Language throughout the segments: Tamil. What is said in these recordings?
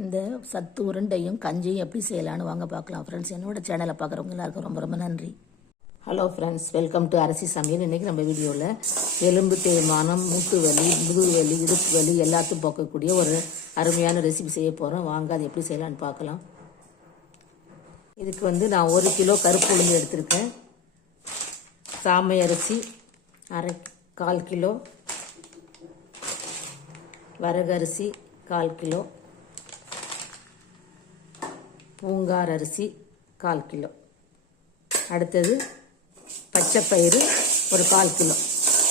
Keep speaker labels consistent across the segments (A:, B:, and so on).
A: இந்த சத்து உருண்டையும் கஞ்சியும் எப்படி செய்யலான்னு வாங்க பார்க்கலாம் ஃப்ரெண்ட்ஸ் என்னோட சேனலை பார்க்குறவங்க எல்லாருக்கும் ரொம்ப ரொம்ப நன்றி. ஹலோ ஃப்ரெண்ட்ஸ் வெல்கம் டு அரிசி சமையல். இன்றைக்கி நம்ம வீடியோவில் எலும்பு தேய்மானம் மூட்டு வலி முதுகு வலி இடுப்பு வலி எல்லாத்தையும் போக்கக்கூடிய ஒரு அருமையான ரெசிபி செய்ய போகிறோம் வாங்க அது எப்படி செய்யலான்னு பார்க்கலாம். இதுக்கு வந்து நான் ஒரு கிலோ கருப்பு உளுந்து எடுத்திருக்கேன். சாமை அரிசி அரை கால் கிலோ. வரகரிசி கால் கிலோ. பூங்கார் அரிசி கால் கிலோ. அடுத்தது பச்சைப்பயிறு ஒரு கால் கிலோ.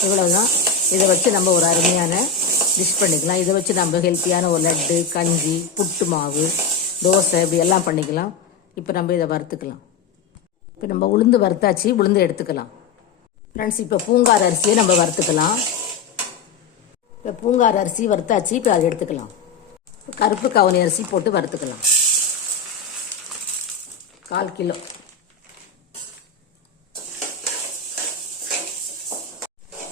A: இவ்வளோதான் இதை வச்சு நம்ம ஒரு அருமையான டிஷ் பண்ணிக்கலாம். இதை வச்சு நம்ம ஹெல்த்தியான ஒரு லட்டு கஞ்சி புட்டு மாவு தோசை இப்படி எல்லாம் பண்ணிக்கலாம். இப்போ நம்ம இதை வறுத்துக்கலாம். இப்போ நம்ம உளுந்து வறுத்தாச்சு. உளுந்து எடுத்துக்கலாம். ஃப்ரெண்ட்ஸ் இப்போ பூங்கார் அரிசியை நம்ம வறுத்துக்கலாம். இப்போ பூங்கார் அரிசி வறுத்தாச்சு. இப்போ அதை எடுத்துக்கலாம். கருப்பு கவனி அரிசி போட்டு வறுத்துக்கலாம். கால் கிலோ.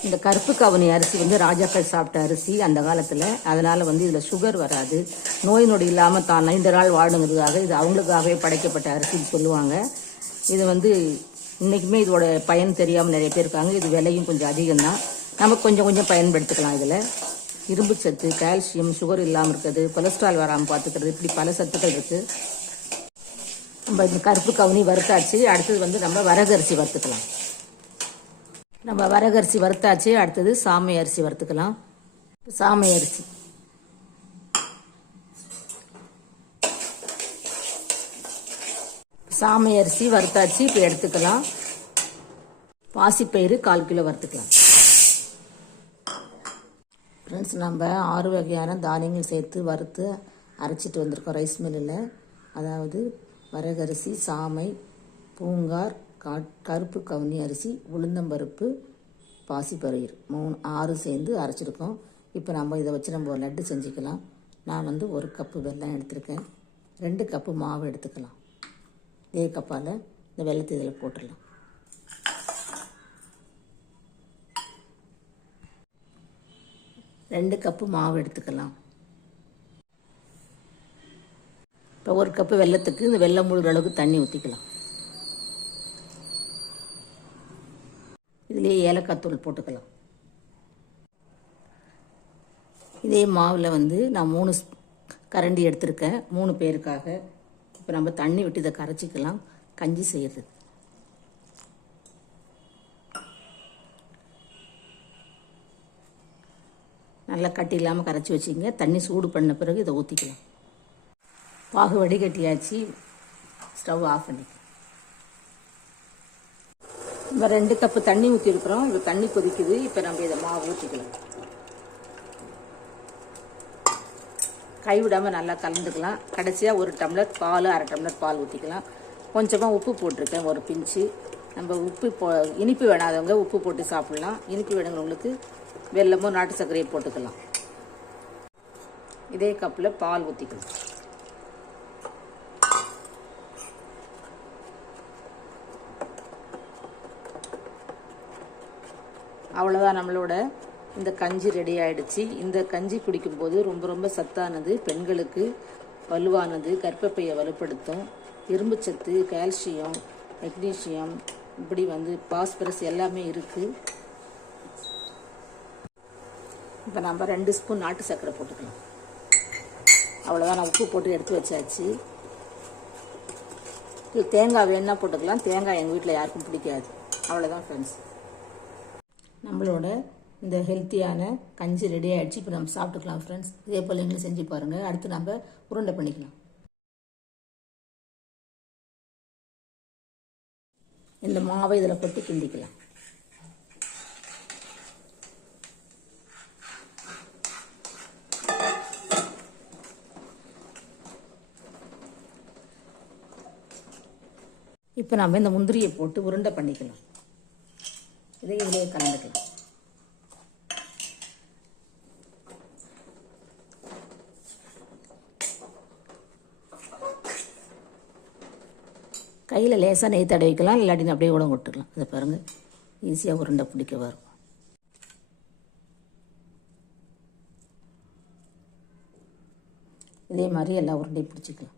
A: இந்த கருப்பு கவனி அரிசி வந்து ராஜாக்கள் சாப்பிட்ட அரிசி அந்த காலத்தில். அதனால் வந்து இதில் சுகர் வராது. நோய் நொடி இல்லாமல் தான் நீண்ட நாள் வாழுங்கிறதுக்காக இது அவங்களுக்காகவே படைக்கப்பட்ட அரிசின்னு சொல்லுவாங்க. இது வந்து இன்றைக்குமே இதோட பயன் தெரியாமல் நிறைய பேர் இருக்காங்க. இது விலையும் கொஞ்சம் அதிகம்தான். நம்ம கொஞ்சம் கொஞ்சம் பயன்படுத்திக்கலாம் இதில். இரும்பு சத்து கால்சியம் சுகர் இல்லாமல் இருக்கிறது கொலஸ்ட்ரால் வராமல் பார்த்துக்கிறது இப்படி பல சத்துக்கள் இருக்குது நம்ம இந்த கருப்பு கவுனி வறுத்தாச்சு அடுத்தது வந்து நம்ம வரகரிசி வறுத்துக்கலாம். நம்ம வரகரிசி வறுத்தாச்சு அடுத்தது சாமை அரிசி வறுத்துக்கலாம். சாமை அரிசி. சாமை அரிசி வறுத்தாச்சு இப்போ எடுத்துக்கலாம். பாசிப்பயிறு கால் கிலோ வறுத்துக்கலாம். ஃப்ரெண்ட்ஸ் நம்ம ஆறு வகையான தானியங்கள் சேர்த்து வறுத்து அரைச்சிட்டு வந்திருக்கோம் ரைஸ் மில்லில் அதாவது வரகரிசி சாமை பூங்கார் கா கருப்பு கவுனி அரிசி உளுந்தம்பருப்பு பாசிப்பயிறு மூணு ஆறு சேர்ந்து அரைச்சிருக்கோம். இப்போ நம்ம இதை வச்சு நம்ம ஒரு லட்டு செஞ்சுக்கலாம். நான் வந்து ஒரு கப்பு வெல்லம் எடுத்திருக்கேன். ரெண்டு கப்பு மாவு எடுத்துக்கலாம். இதே கப்பால் இந்த வெள்ளத்தை இதில் போட்டுடலாம். ரெண்டு கப்பு மாவு எடுத்துக்கலாம். இப்போ ஒரு கப்பு வெள்ளத்துக்கு இந்த வெள்ளம் முழுகிற அளவுக்கு தண்ணி ஊற்றிக்கலாம் இதுலேயே ஏலக்காய் தூள் போட்டுக்கலாம். இதே மாவில் வந்து நான் மூணு கரண்டி எடுத்திருக்கேன். மூணு பேருக்காக. இப்போ நம்ம தண்ணி விட்டு இதை கரைச்சிக்கலாம். கஞ்சி செய்யறது. நல்லா கட்டி இல்லாமல் கரைச்சி வச்சுங்க தண்ணி சூடு பண்ண பிறகு இதை ஊற்றிக்கலாம் பாகு வடிகட்டியாச்சு ஸ்டவ் ஆஃப் பண்ணிக்கலாம் இப்போ ரெண்டு கப்பு தண்ணி ஊற்றிருக்கிறோம் இப்போ தண்ணி கொதிக்குது. இப்போ நம்ம இதை மாவு ஊற்றிக்கலாம் கைவிடாமல் நல்லா கலந்துக்கலாம். கடைசியாக ஒரு டம்ளர் பால் அரை டம்ளர் பால் ஊற்றிக்கலாம் கொஞ்சமாக உப்பு போட்டிருக்கேன் ஒரு பிஞ்சு. நம்ம உப்பு போ இனிப்பு வேணாதவங்க உப்பு போட்டு சாப்பிட்லாம். இனிப்பு வேணுங்கிறவங்களுக்கு வெல்லமோ நாட்டு சர்க்கரையை போட்டுக்கலாம். இதே கப்பில் பால் ஊற்றிக்கலாம் அவ்வளோதான் நம்மளோட இந்த கஞ்சி ரெடி ஆயிடுச்சு. இந்த கஞ்சி குடிக்கும்போது ரொம்ப ரொம்ப சத்தானது பெண்களுக்கு வலுவானது கர்ப்பப்பையை வலுப்படுத்தும். இரும்புச்சத்து கால்சியம் மெக்னீஷியம் இப்படி வந்து பாஸ்பரஸ் எல்லாமே இருக்குது இப்போ நம்ம ரெண்டு ஸ்பூன் நாட்டு சர்க்கரை போட்டுக்கலாம். அவ்வளோதான் நான் உப்பு போட்டு எடுத்து வச்சாச்சு. இது தேங்காய் வேணா போட்டுக்கலாம். தேங்காய் எங்கள் வீட்டில் யாருக்கும் பிடிக்காது. அவ்வளோதான் ஃப்ரெண்ட்ஸ் நம்மளோட இந்த ஹெல்த்தியான கஞ்சி ரெடி ஆகிடுச்சு இப்போ நம்ம சாப்பிட்டுக்கலாம் ஃப்ரெண்ட்ஸ் இதே போல் நீங்களும் செஞ்சு பாருங்கள் அடுத்து நம்ம உருண்டை பண்ணிக்கலாம். இந்த மாவை இதில் போட்டு கிண்டிக்கலாம். இப்போ நம்ம இந்த முந்திரியை போட்டு உருண்டை பண்ணிக்கலாம். இதை இதிலே கலந்துக்கலாம். கையில் லேசாக நெய் தடவிக்கலாம் இல்லாட்டி அப்படியே கூட விட்டுக்கலாம் இதை பாருங்கள் ஈஸியாக உருண்டை பிடிக்க வரும். இதே மாதிரி எல்லா உருண்டையும் பிடிச்சிக்கலாம்.